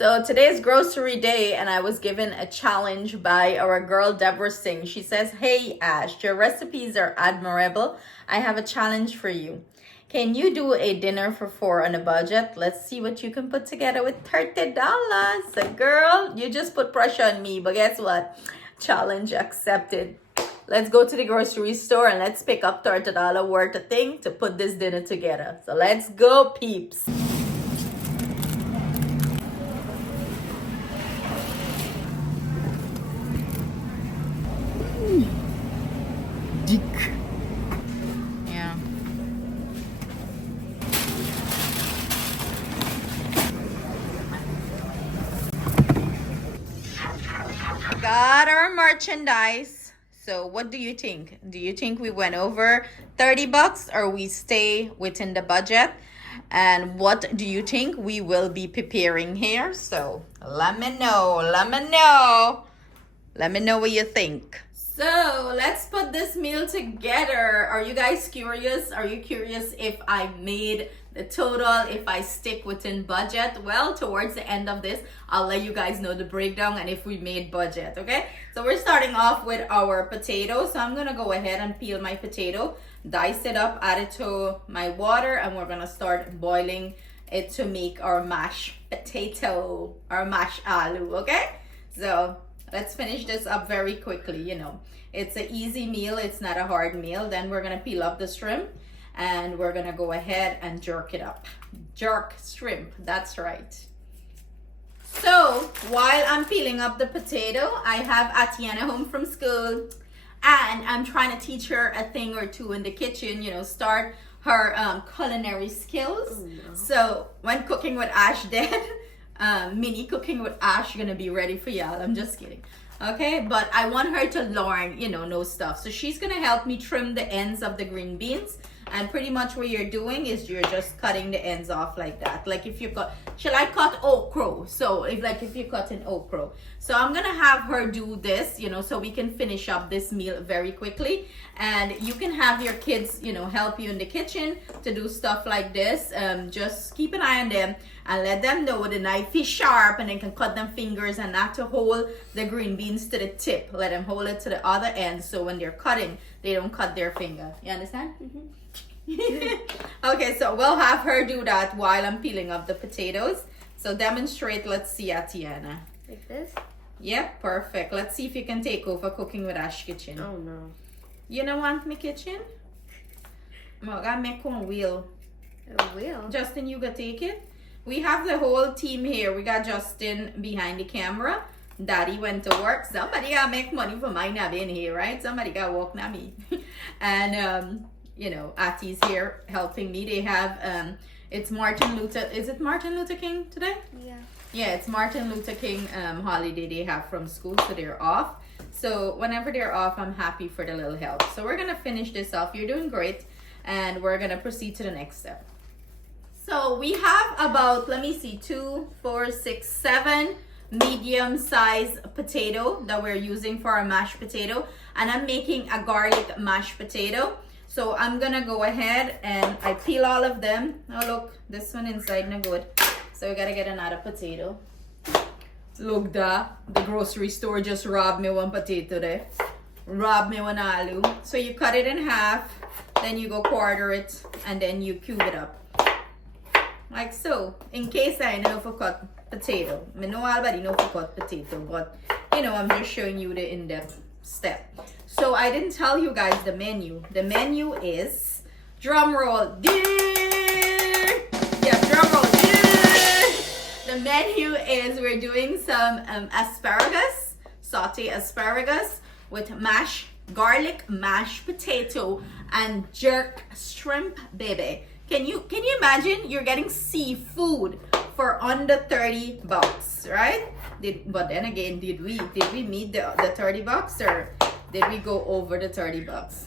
So today's grocery day, and I was given a challenge by our girl Deborah Singh. She says, "Hey Ash, your recipes are admirable. I have a challenge for you. Can you do a dinner for four on a budget? Let's see what you can put together with $30." So girl, you just put pressure on me, but guess what? Challenge accepted. Let's go to the grocery store and let's pick up $30 worth of thing to put this dinner together. So let's go, peeps. Dick. Yeah. Got our merchandise. So what do you think? Do you think we went over 30 bucks or we stay within the budget? And what do you think we will be preparing here? So let me know. Let me know what you think. So let's put this meal together. Are you guys curious? Are you curious if I made the total, if I stick within budget? Well, towards the end of this, I'll let you guys know the breakdown and if we made budget, okay? So we're starting off with our potato. So I'm gonna go ahead and peel my potato, dice it up, add it to my water, and we're gonna start boiling it to make our mashed potato, our mashed aloo, okay? So let's finish this up very quickly. You know, it's an easy meal, it's not a hard meal. Then we're gonna peel up the shrimp and we're gonna go ahead and jerk it up. Jerk shrimp, that's right. So while I'm peeling up the potato, I have Atiana home from school and I'm trying to teach her a thing or two in the kitchen, you know, start her culinary skills. Oh, no. So when cooking with Ash dead, mini cooking with Ash gonna be ready for y'all. I'm just kidding. Okay, but I want her to learn, you know stuff. So she's gonna help me trim the ends of the green beans. And pretty much what you're doing is you're just cutting the ends off like that. Like if you cut, shall I cut okra? So if you cut an okra. So I'm gonna have her do this, you know, so we can finish up this meal very quickly. And you can have your kids, you know, help you in the kitchen to do stuff like this. Just keep an eye on them and let them know the knife is sharp and they can cut them fingers and not to hold the green beans to the tip. Let them hold it to the other end so when they're cutting, they don't cut their finger. You understand? Mm-hmm. Okay, so we'll have her do that while I'm peeling up the potatoes. So demonstrate, let's see, Atiana. Like this? Yep, perfect. Let's see if you can take over cooking with Ash kitchen. Oh no. You don't want me kitchen? I gotta make one wheel. A wheel? Justin, you go take it. We have the whole team here. We got Justin behind the camera. Daddy went to work. Somebody gotta make money for my not being here, right? Somebody gotta walk na me. And you know, Ati's here helping me. They have it's Martin Luther. Is it Martin Luther King today? Yeah. Yeah, it's Martin Luther King holiday they have from school, so they're off. So whenever they're off, I'm happy for the little help. So we're gonna finish this off. You're doing great, and we're gonna proceed to the next step. So we have about, let me see, 2, 4, 6, 7 medium-sized potato that we're using for our mashed potato, and I'm making a garlic mashed potato. So I'm gonna go ahead and I peel all of them. Oh look, this one inside no good. So we gotta get another potato. Look that, the grocery store just robbed me one potato there. Robbed me one aloo. So you cut it in half, then you go quarter it, and then you cube it up. Like so, in case I know for cut potato. I know already know for cut potato, but you know, I'm just showing you the in-depth step. So I didn't tell you guys the menu. The menu is, drum roll. Yeah, drum roll. The menu is we're doing some asparagus, saute asparagus with garlic mashed potato and jerk shrimp, baby. Can you imagine you're getting seafood for under 30 bucks, right? But then again, did we meet the 30 bucks or did we go over the 30 bucks?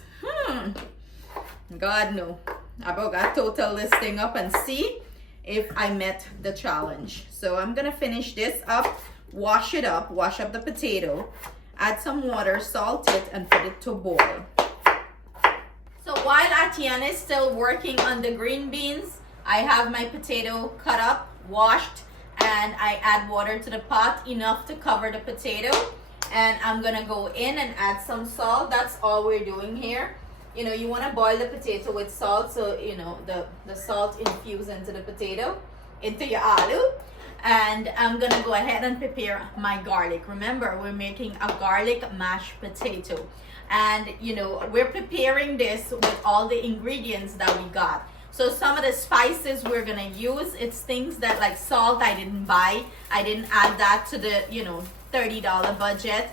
God no. I got total this thing up and see if I met the challenge. So I'm gonna finish this up, wash it up, wash up the potato, add some water, salt it, and put it to boil. So while Atiana is still working on the green beans, I have my potato cut up, washed, and I add water to the pot, enough to cover the potato. And I'm gonna go in and add some salt. That's all we're doing here. You know, you want to boil the potato with salt, so you know the salt infuse into the potato, into your aloo. And I'm gonna go ahead and prepare my garlic. Remember, we're making a garlic mashed potato, and you know, we're preparing this with all the ingredients that we got. So some of the spices we're gonna use, it's things that, like salt, I didn't buy. I didn't add that to the, you know, $30 budget.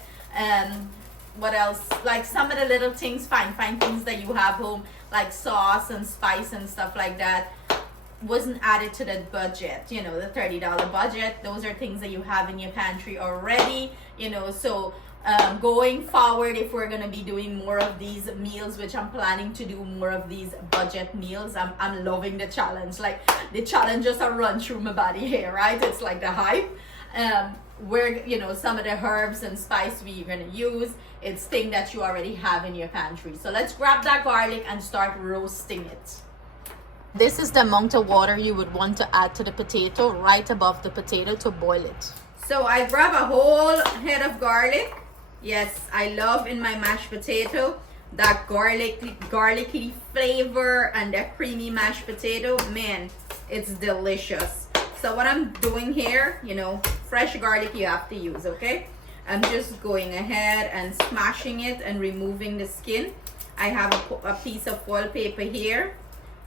What else? Like some of the little things, find things that you have home, like sauce and spice and stuff like that, wasn't added to the budget, you know, the $30 budget. Those are things that you have in your pantry already, you know. So going forward, if we're gonna be doing more of these meals, which I'm planning to do more of these budget meals, I'm loving the challenge. Like the challenge just a run through my body here, right? It's like the hype. Where, you know, some of the herbs and spice we're gonna use, it's thing that you already have in your pantry. So let's grab that garlic and start roasting it. This is the amount of water you would want to add to the potato, right above the potato, to boil it. So I grab a whole head of garlic. Yes, I love in my mashed potato that garlicky flavor and that creamy mashed potato. Man, it's delicious. So what I'm doing here, you know, fresh garlic you have to use, okay? I'm just going ahead and smashing it and removing the skin. I have a piece of foil paper here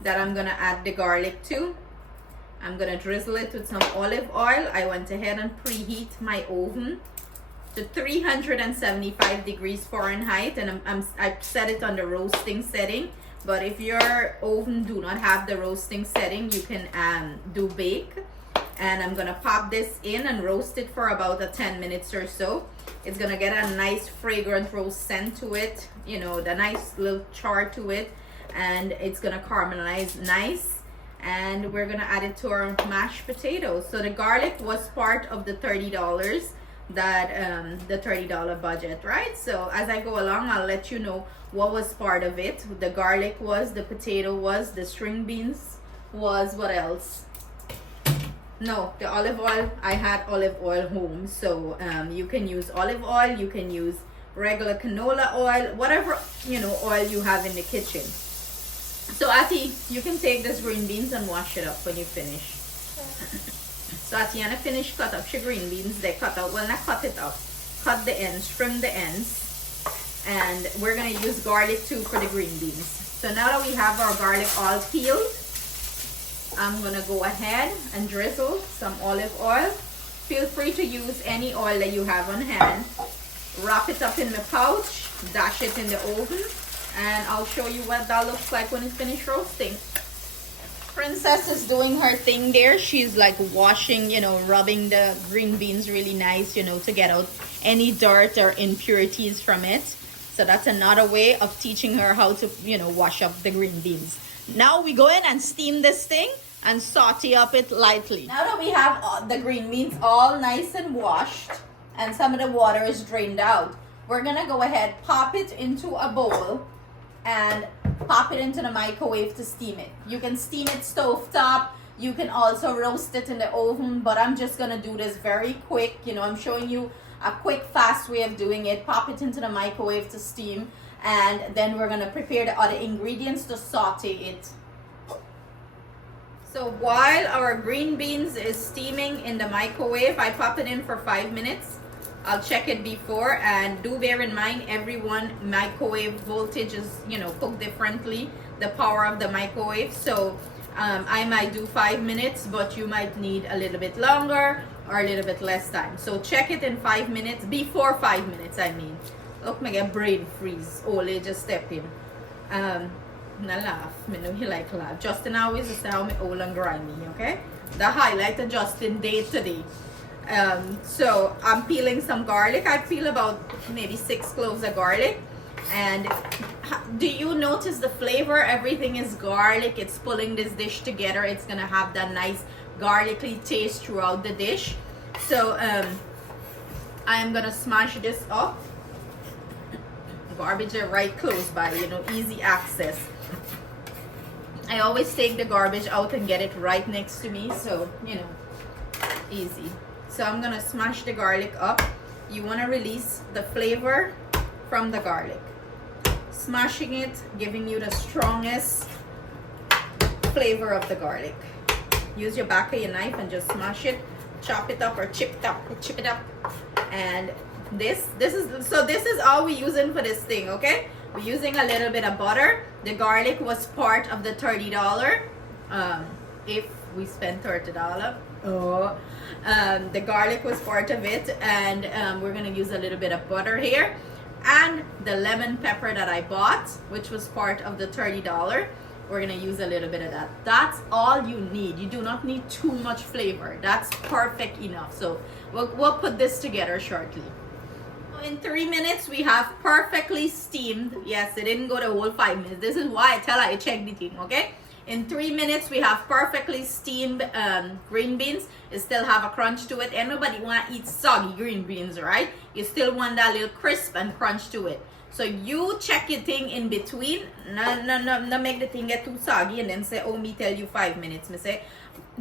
that I'm gonna add the garlic to. I'm gonna drizzle it with some olive oil. I went ahead and preheat my oven to 375 degrees Fahrenheit, and I've set it on the roasting setting. But if your oven do not have the roasting setting, you can do bake. And I'm gonna pop this in and roast it for about 10 minutes or so. It's gonna get a nice fragrant roast scent to it, you know, the nice little char to it, and it's gonna caramelize nice. And we're gonna add it to our mashed potatoes. So the garlic was part of the $30 that the $30 budget, right? So as I go along, I'll let you know what was part of it. The garlic was, the potato was, the string beans was, what else? No, the olive oil. I had olive oil home, so you can use olive oil, you can use regular canola oil, whatever, you know, oil you have in the kitchen. So Ati, you can take this green beans and wash it up when you finish. So Atiana finished cut up your green beans. They cut out, well, not cut it up, cut the ends, trim the ends, and we're gonna use garlic too for the green beans. So now that we have our garlic all peeled, I'm gonna go ahead and drizzle some olive oil. Feel free to use any oil that you have on hand. Wrap it up in the pouch, dash it in the oven, and I'll show you what that looks like when it's finished roasting. Princess is doing her thing there. She's like washing, you know, rubbing the green beans really nice, you know, to get out any dirt or impurities from it. So that's another way of teaching her how to, you know, wash up the green beans. Now we go in and steam this thing and saute up it lightly. Now that we have the green beans all nice and washed and some of the water is drained out, we're gonna go ahead, pop it into a bowl and pop it into the microwave to steam it. You can steam it stovetop. You can also roast it in the oven, but I'm just gonna do this very quick. You know, I'm showing you a quick, fast way of doing it. Pop it into the microwave to steam, and then we're gonna prepare the other ingredients to saute it. So while our green beans is steaming in the microwave, I pop it in for 5 minutes. I'll check it before, and do bear in mind, everyone microwave voltage is, you know, cooked differently, the power of the microwave. So I might do 5 minutes, but you might need a little bit longer or a little bit less time. So check it in 5 minutes, before 5 minutes, I mean. Look, me get brain freeze. Ole just step in. Na laugh. Me know he like laugh. Justin always say how me old and grimy, okay? The highlight of Justin day today. So I'm peeling some garlic. I peel about maybe 6 cloves of garlic. And do you notice the flavor? Everything is garlic. It's pulling this dish together. It's gonna have that nice garlicky taste throughout the dish. So I'm gonna smash this up. Garbage are right close by, you know, easy access. I always take the garbage out and get it right next to me, so you know, Easy. So I'm gonna smash the garlic up. You wanna release the flavor from the garlic. Smashing it, giving you the strongest flavor of the garlic. Use your back of your knife and just smash it, chop it up or chip it up. And this is all we're using for this thing, okay? We're using a little bit of butter. The garlic was part of the $30. If we spent $30. The garlic was part of it, and we're gonna use a little bit of butter here, and the lemon pepper that I bought, which was part of the $30. We're gonna use a little bit of that. That's all you need. You do not need too much flavor. That's perfect enough. So we'll put this together shortly. In 3 minutes we have perfectly steamed. Yes, it didn't go the whole 5 minutes. This is why I tell her I check the thing, okay? In 3 minutes we have perfectly steamed green beans. It still have a crunch to it. And nobody want to eat soggy green beans, right? You still want that little crisp and crunch to it. So you check your thing in between. No make the thing get too soggy and then say, oh, me tell you 5 minutes. Me say,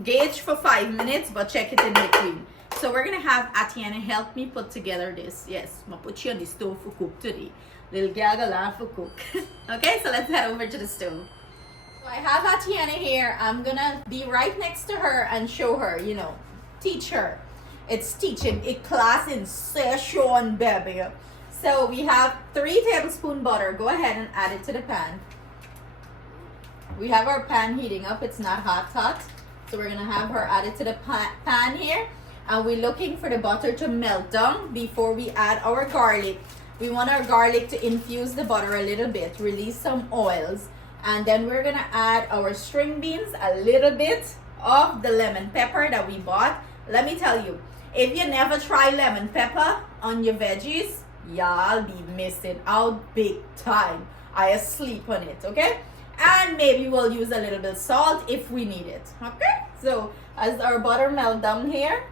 gauge for 5 minutes, but check it in between. So we're gonna have Atiana help me put together this. Yes, I'm gonna put you on the stove for cook today. Little gaggle for cook. Okay, so let's head over to the stove. So I have Atiana here. I'm gonna be right next to her and show her, you know, teach her. It's teaching a class in session, baby. So we have 3 tablespoons butter. Go ahead and add it to the pan. We have our pan heating up. It's not hot. So we're gonna have her add it to the pan here. And we're looking for the butter to melt down before we add our garlic. We want our garlic to infuse the butter a little bit, release some oils. And then we're gonna add our string beans, a little bit of the lemon pepper that we bought. Let me tell you, if you never try lemon pepper on your veggies, y'all be missing out big time. I asleep on it, okay? And maybe we'll use a little bit of salt if we need it, okay? So as our butter melt down here,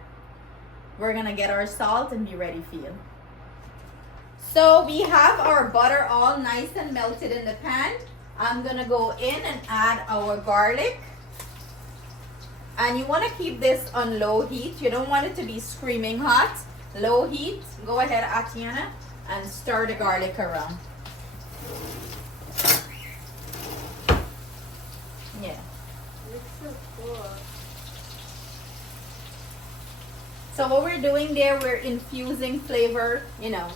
we're gonna get our salt and be ready for you. So we have our butter all nice and melted in the pan. I'm gonna go in and add our garlic. And you wanna keep this on low heat. You don't want it to be screaming hot. Low heat. Go ahead, Atiana, and stir the garlic around. Yeah. Looks so cool. So what we're doing there, we're infusing flavor, you know,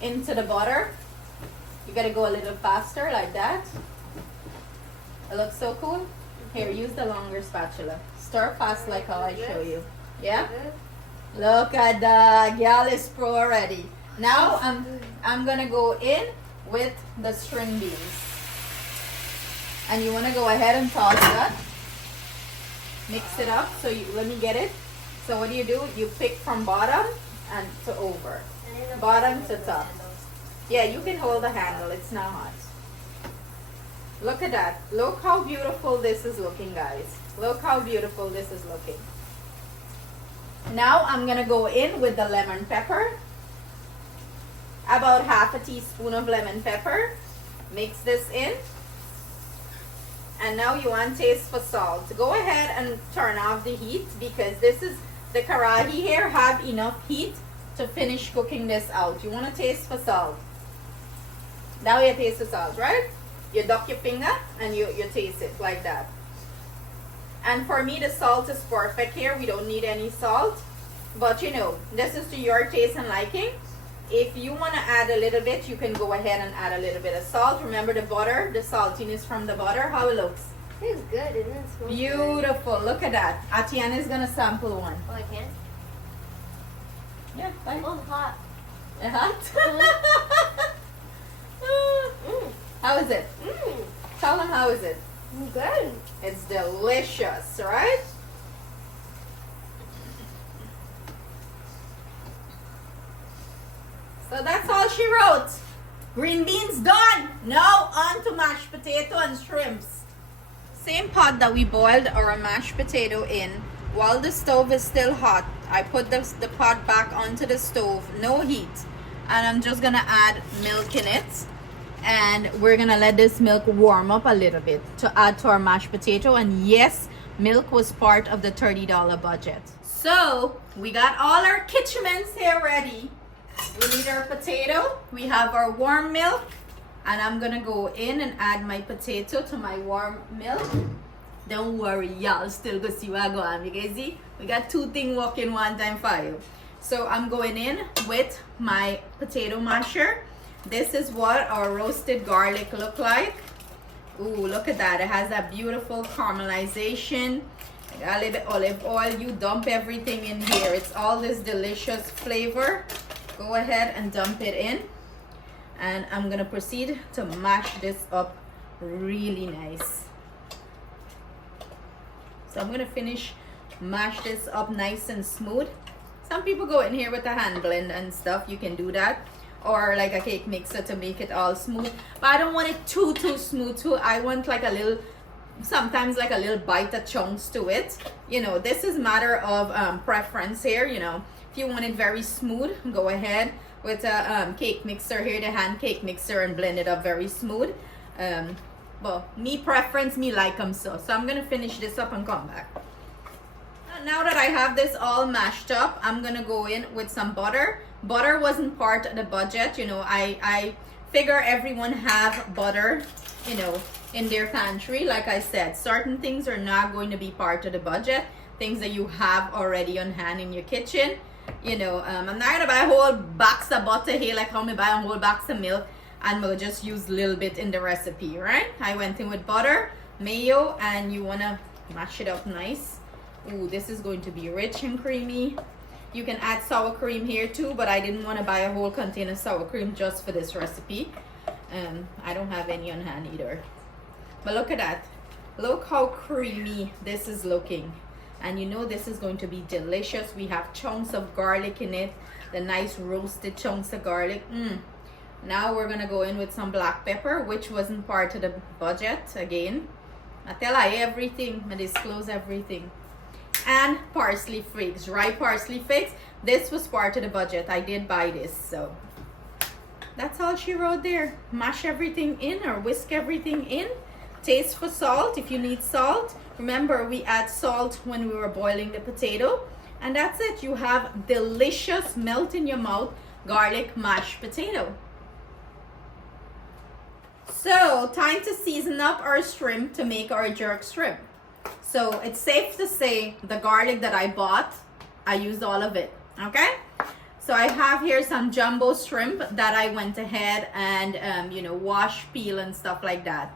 into the butter. You gotta go a little faster like that. It looks so cool. Here, use the longer spatula. Stir fast like how I show you. Yeah? Look at that. Gal is pro already. Now I'm gonna go in with the string beans. And you wanna go ahead and toss that. Mix it up. So let me get it. So what do? You pick from bottom and to over. Bottom to top. Yeah, you can hold the handle. It's not hot. Look at that. Look how beautiful this is looking, guys. Look how beautiful this is looking. Now I'm going to go in with the lemon pepper. About half a teaspoon of lemon pepper. Mix this in. And now you want taste for salt. Go ahead and turn off the heat because this is the karahi here have enough heat to finish cooking this out. You want to taste for salt. Now you taste the salt, right? You duck your finger and you taste it like that. And for me, the salt is perfect here. We don't need any salt. But you know, this is to your taste and liking. If you want to add a little bit, you can go ahead and add a little bit of salt. Remember the butter, the saltiness from the butter, how it looks. It's good, isn't it? Smells Beautiful. Look at that. Atiana is going to sample one. Oh, I can? Yeah, bye. Oh, hot. Hot? How is it? Tell them how is it? Good. It's delicious, right? So that's all she wrote. Green beans done. Now on to mashed potato and shrimps. Same pot that we boiled our mashed potato in. While the stove is still hot, I put the pot back onto the stove, no heat. And I'm just gonna add milk in it. And we're gonna let this milk warm up a little bit to add to our mashed potato. And yes, milk was part of the $30 budget. So we got all our kitchens here ready. We need our potato. We have our warm milk. And I'm gonna go in and add my potato to my warm milk. Don't worry, y'all still go see what I go on. You guys see? We got two things working one time for you. So I'm going in with my potato masher. This is what our roasted garlic look like. Ooh, look at that. It has that beautiful caramelization. I got a little bit olive oil. You dump everything in here. It's all this delicious flavor. Go ahead and dump it in. And I'm gonna proceed to mash this up really nice. So I'm gonna mash this up nice and smooth. Some people go in here with a hand blend and stuff. You can do that, or like a cake mixer to make it all smooth. But I don't want it too smooth too. I want like a little, sometimes like a little bite of chunks to it. You know, this is matter of preference here. You know, if you want it very smooth, go ahead with a cake mixer here, the hand cake mixer, and blend it up very smooth. Well, me preference, me like them so I'm gonna finish this up and come back. Now that I have this all mashed up, I'm gonna go in with some butter. Butter wasn't part of the budget. You know, I figure everyone have butter, you know, in their pantry. Like I said, certain things are not going to be part of the budget, things that you have already on hand in your kitchen. You know, I'm not gonna buy a whole box of butter here like how me buy a whole box of milk, and we'll just use a little bit in the recipe, right? I went in with butter, mayo, and you wanna mash it up nice. Ooh, this is going to be rich and creamy. You can add sour cream here too, but I didn't want to buy a whole container of sour cream just for this recipe. I don't have any on hand either. But look at that. Look how creamy this is looking. And you know this is going to be delicious. We have chunks of garlic in it, the nice roasted chunks of garlic. Now we're gonna go in with some black pepper, which wasn't part of the budget. Again, I tell you everything, I disclose everything. And parsley flakes, dry parsley flakes. This was part of the budget. I did buy this, so that's all she wrote there. Mash everything in, or whisk everything in. Taste for salt if you need salt. Remember, we add salt when we were boiling the potato. And that's it. You have delicious, melt in your mouth garlic mashed potato. So, time to season up our shrimp to make our jerk shrimp. So, it's safe to say the garlic that I bought, I used all of it, okay? So, I have here some jumbo shrimp that I went ahead and, you know, wash, peel, and stuff like that.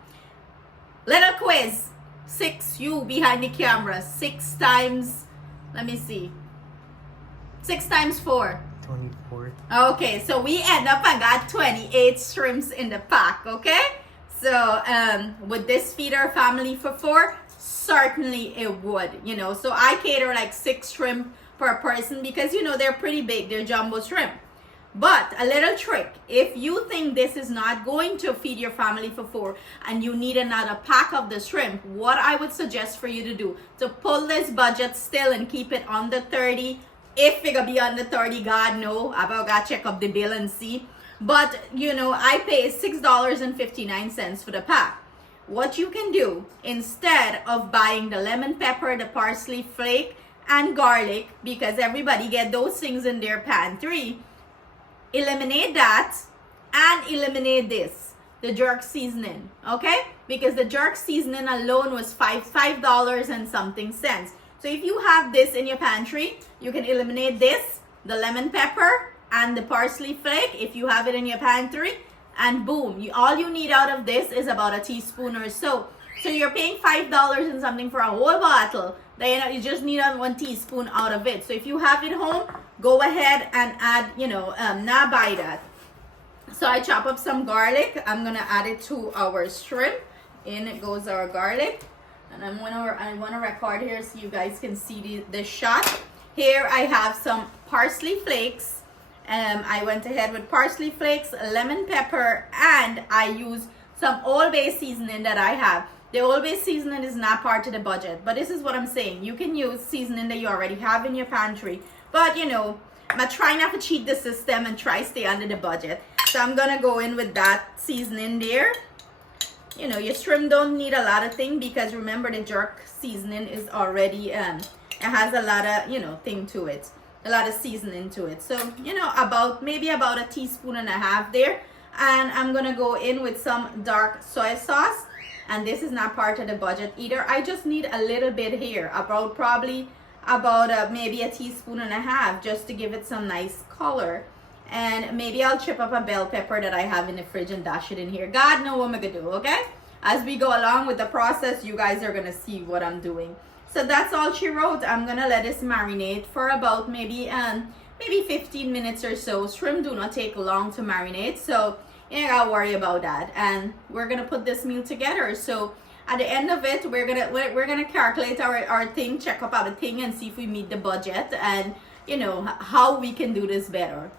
Little quiz. 6, you behind the camera. 6 times, let me see. 6 times 4. 24. Okay, so we end up and got 28 shrimps in the pack, okay? So, would this feed our family for 4? Certainly it would, you know. So I cater like 6 shrimp per person because, you know, they're pretty big. They're jumbo shrimp. But a little trick, if you think this is not going to feed your family for 4 and you need another pack of the shrimp, what I would suggest for you to do to pull this budget still and keep it under 30. If it gonna be under 30, God no, I gotta check up the bill and see. But you know, I pay $6.59 for the pack. What you can do, instead of buying the lemon pepper, the parsley flake, and garlic, because everybody get those things in their pantry, eliminate that and eliminate this, the jerk seasoning, okay? Because the jerk seasoning alone was $5 and something cents. So if you have this in your pantry, you can eliminate this, the lemon pepper and the parsley flake if you have it in your pantry, and boom, all you need out of this is about a teaspoon or so. So you're paying $5 and something for a whole bottle. Then you just need 1 teaspoon out of it. So if you have it home, go ahead and add, you know, not buy that. So I chop up some garlic. I'm gonna add it to our shrimp. In it goes our garlic. And I want to record here so you guys can see the shot. Here I have some parsley flakes. I went ahead with parsley flakes, lemon pepper, and I use some Old Bay seasoning that I have. The Old Bay seasoning is not part of the budget, but this is what I'm saying. You can use seasoning that you already have in your pantry. But you know, I'm trying not to cheat the system and try stay under the budget. So I'm gonna go in with that seasoning there. You know, your shrimp don't need a lot of things because remember the jerk seasoning is already It has a lot of, thing to it, a lot of seasoning to it. So, about maybe about a teaspoon and a half there. And I'm gonna go in with some dark soy sauce. And this is not part of the budget either. I just need a little bit here, probably about maybe a teaspoon and a half, just to give it some nice color. And maybe I'll chip up a bell pepper that I have in the fridge and dash it in here. God knows what I'm gonna do, okay? As we go along with the process, you guys are gonna see what I'm doing. So that's all she wrote. I'm gonna let this marinate for about maybe 15 minutes or so. Shrimp do not take long to marinate, so you ain't gotta worry about that. And we're gonna put this meal together. So at the end of it, we're gonna calculate our thing, check up our thing, and see if we meet the budget and how we can do this better.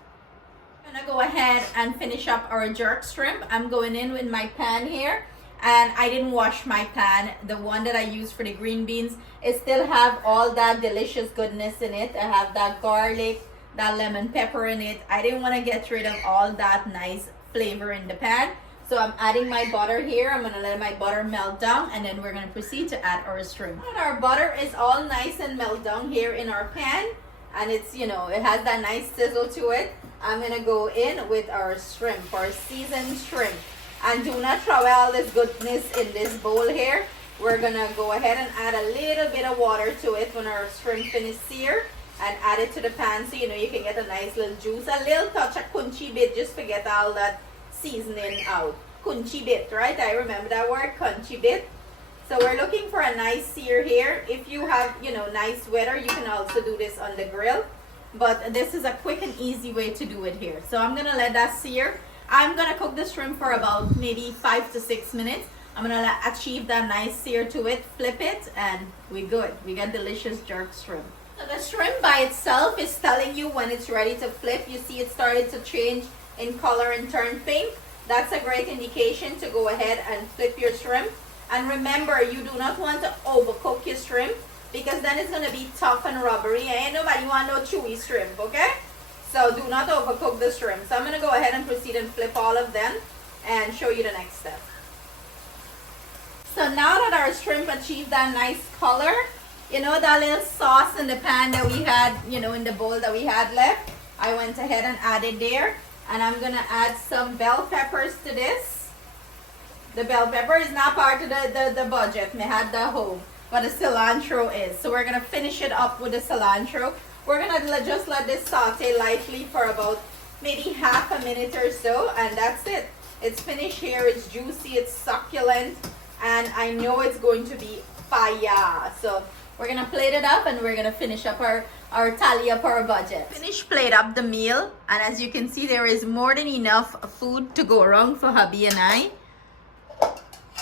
I'm gonna go ahead and finish up our jerk shrimp. I'm going in with my pan here, and I didn't wash my pan. The one that I used for the green beans, it still have all that delicious goodness in it. I have that garlic, that lemon pepper in it. I didn't want to get rid of all that nice flavor in the pan. So I'm adding my butter here. I'm gonna let my butter melt down, and then we're gonna proceed to add our shrimp. And our butter is all nice and melt down here in our pan, and it's it has that nice sizzle to it. I'm gonna go in with our shrimp, our seasoned shrimp. And do not throw all this goodness in this bowl here. We're gonna go ahead and add a little bit of water to it when our shrimp finish sear, and add it to the pan so you can get a nice little juice, a little touch of crunchy bit, just to get all that seasoning out. Crunchy bit, right? I remember that word, crunchy bit. So we're looking for a nice sear here. If you have nice weather, you can also do this on the grill, but this is a quick and easy way to do it here. So I'm gonna let that sear. I'm gonna cook the shrimp for about maybe 5 to 6 minutes. I'm gonna achieve that nice sear to it, flip it, and we good. We got delicious jerk shrimp. So the shrimp by itself is telling you when it's ready to flip. You see it started to change in color and turn pink. That's a great indication to go ahead and flip your shrimp. And remember, you do not want to overcook your shrimp, because then it's gonna be tough and rubbery. Ain't nobody want no chewy shrimp, okay? So do not overcook the shrimp. So I'm gonna go ahead and proceed and flip all of them and show you the next step. So now that our shrimp achieved that nice color, that little sauce in the pan that we had, in the bowl that we had left, I went ahead and added there. And I'm gonna add some bell peppers to this. The bell pepper is not part of the budget. Me had the home, but the cilantro is. So we're gonna finish it up with the cilantro. We're gonna just let this saute lightly for about maybe half a minute or so, and that's it. It's finished here. It's juicy, it's succulent, and I know it's going to be fire. So we're gonna plate it up, and we're gonna finish up our tally up our budget. Finish plate up the meal, and as you can see, there is more than enough food to go around for hubby and I.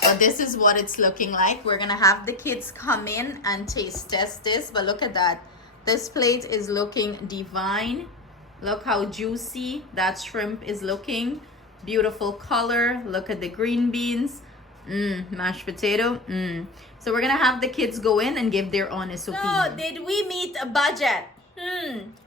But this is what it's looking like. We're gonna have the kids come in and taste test this, but look at that. This plate is looking divine. Look how juicy that shrimp is looking. Beautiful color. Look at the green beans. Mashed potato. So we're gonna have the kids go in and give their honest opinion. So did we meet a budget?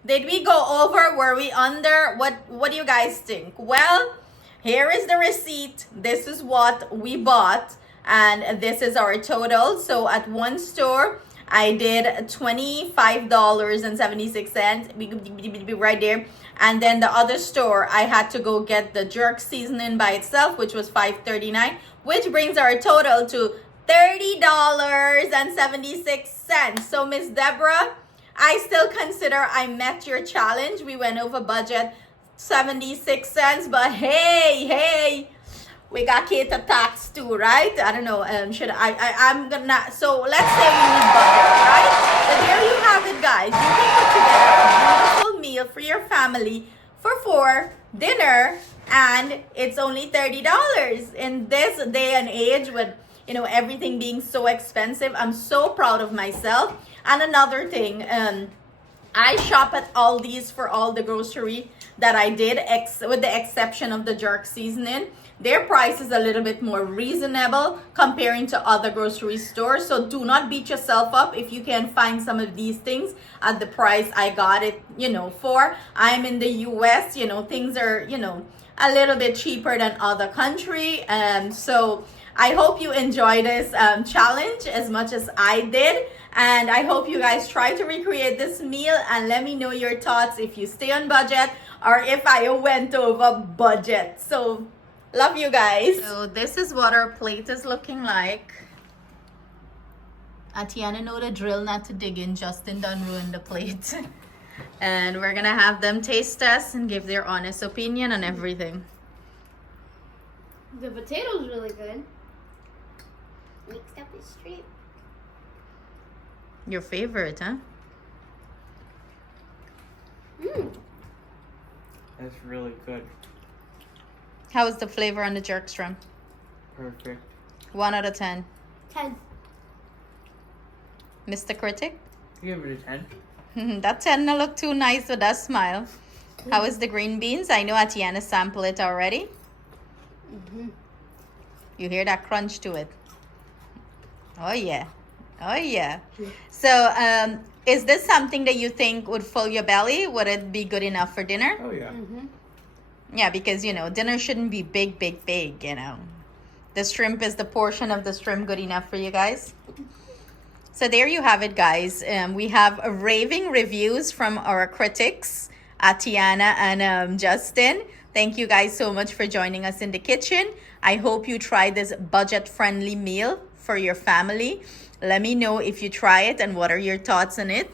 Did we go over? Were we under? What do you guys think? Well, here is the receipt. This is what we bought, and this is our total. So at one store, I did $25.76 right there. And then the other store, I had to go get the jerk seasoning by itself, which was $5.39, which brings our total to $30.76. So Miss Deborah, I still consider I met your challenge. We went over budget 76 cents, but hey, we got cater tax too, right? I don't know. I'm gonna. So let's say we need budget, right? So there you have it, guys. You can put together a beautiful meal for your family for 4 dinner, and it's only $30 in this day and age with everything being so expensive. I'm so proud of myself. And another thing, I shop at Aldi's for all the grocery that I did, with the exception of the jerk seasoning. Their price is a little bit more reasonable comparing to other grocery stores. So do not beat yourself up if you can find some of these things at the price I got it, for. I'm in the US, things are, a little bit cheaper than other country. So I hope you enjoy this challenge as much as I did. And I hope you guys try to recreate this meal and let me know your thoughts if you stay on budget or if I went over budget. So, love you guys. So, this is what our plate is looking like. Atiana know the drill not to dig in. Justin done ruined the plate. And we're gonna have them taste test and give their honest opinion on everything. The potato's really good. Mixed up with shrimp. Your favorite, huh? That's really good. How is the flavor on the jerk shrimp? Perfect. 1 out of 10. 10. Mr. Critic? Give it a 10. That 10 don't look too nice with that smile. How is the green beans? I know Atiana sampled it already. You hear that crunch to it. Oh yeah. Oh yeah. So is this something that you think would fill your belly? Would it be good enough for dinner? Oh yeah. Yeah, because you know dinner shouldn't be big, you know. The shrimp is the portion of the shrimp good enough for you guys? So there you have it, guys. We have raving reviews from our critics, Atiana and Justin. Thank you guys so much for joining us in the kitchen. I hope you try this budget-friendly meal for your family. Let me know if you try it and what are your thoughts on it.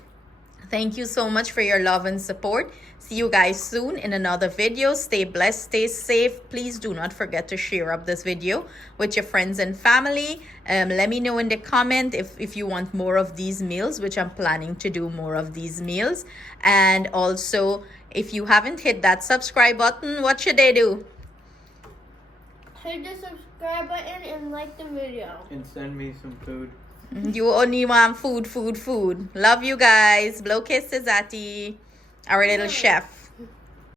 Thank you so much for your love and support. See you guys soon in another video. Stay blessed, stay safe. Please do not forget to share up this video with your friends and family. Let me know in the comment if you want more of these meals, which I'm planning to do more of these meals. And also, if you haven't hit that subscribe button, what should they do? Hit the subscribe button and like the video. And send me some food. You only want food. Love you guys. Blow kisses, Ati, our little chef.